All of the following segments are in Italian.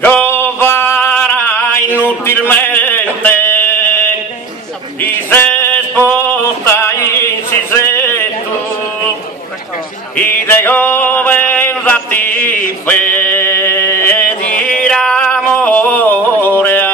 Giovara inutilmente ti se sposta in sisetto i de governati pedir amore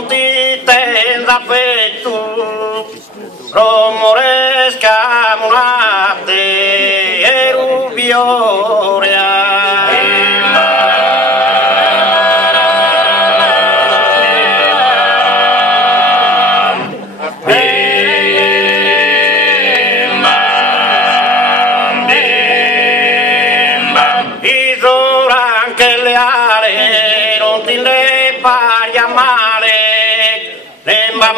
non ti tenga affetto, rumore scamunate e rubioria. Isora anche le aree non ti ne pari a male.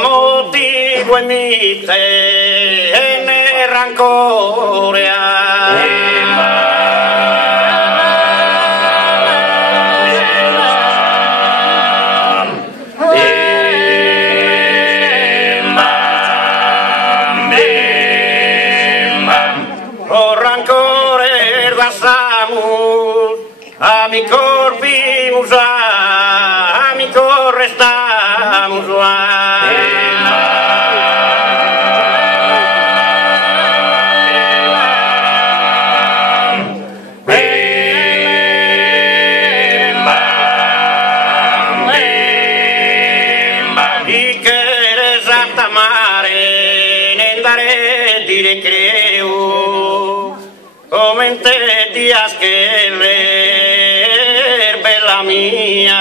Motivo e mite e ne rancore o rancore da samu amico vimus amico restamus dire creo come in te dias che bella mia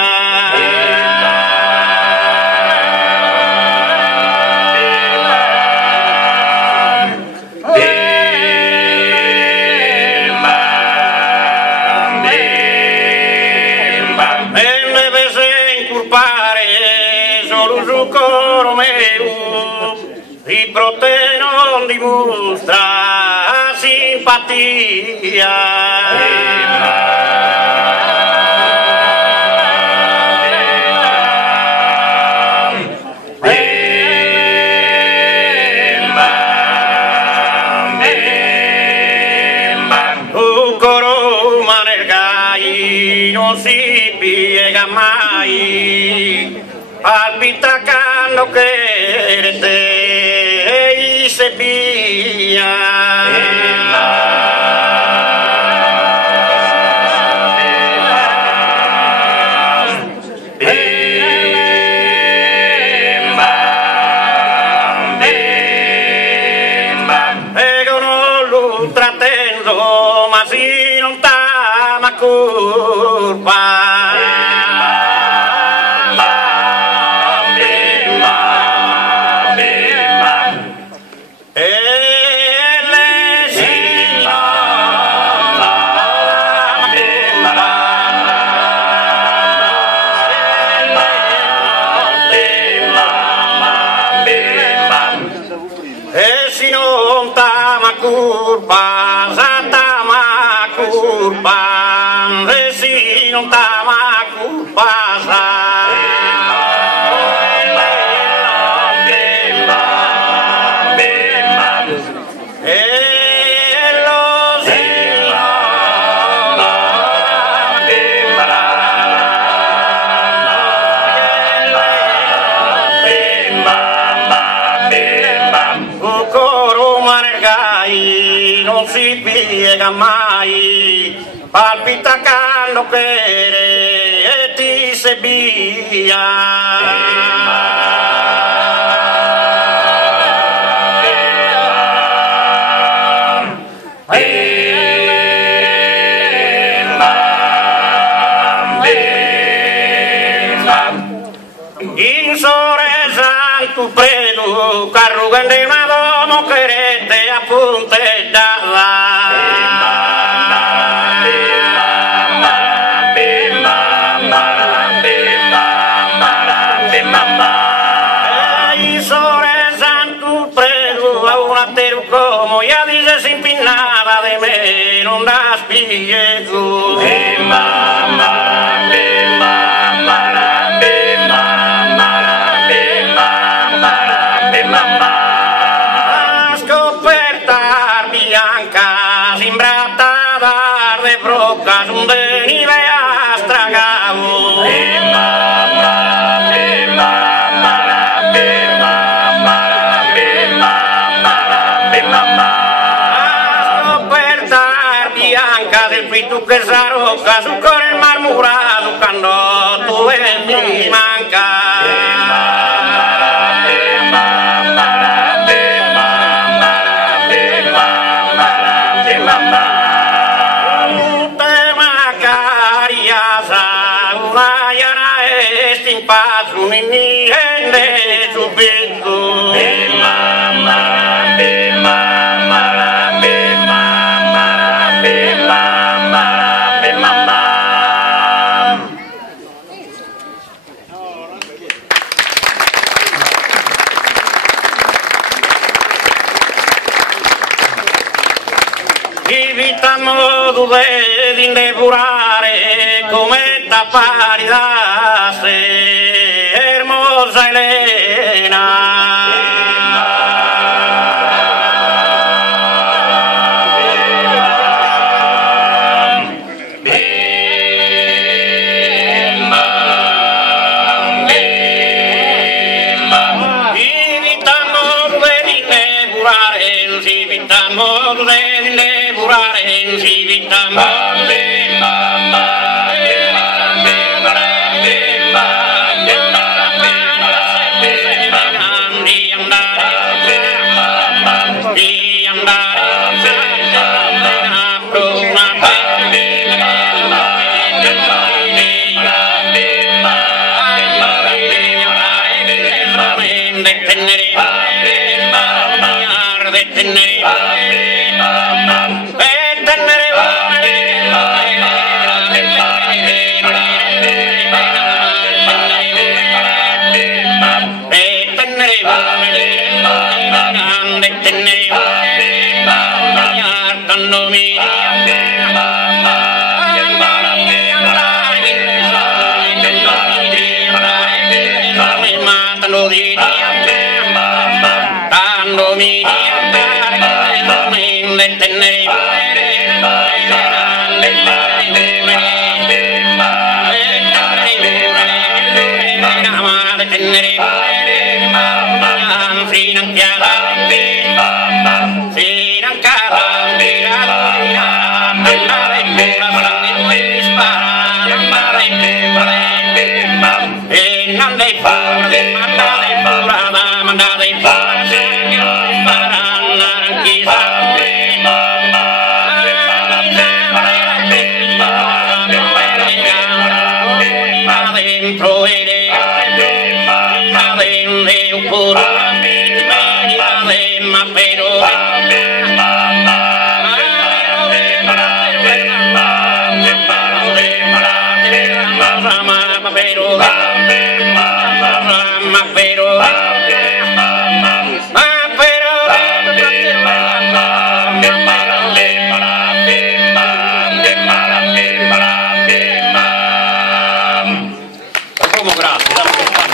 e ne vese inculpare solo su coro meu di prote non dimostra simpatia un coro manergai non si piega mai palpita cando che te se via ego non lo trattengo ma si non t'ama colpa curva, satama curva, resino tama curva, non si piega mai, palpita caldo che e ti se via. In soresa tu predo, carruga de una domo querete a punte dalla. Gesù. La scoperta bianca sembrata de brocca donde nive a stragavo. Bianca del pitu che sa rocca su cuore marmurato quando tu mi manca. Te macaria sa una iana estimpa su nini ende su pintu. Evitando di indepurare come tappare da se hermosa Elena.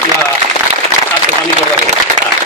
Grazie,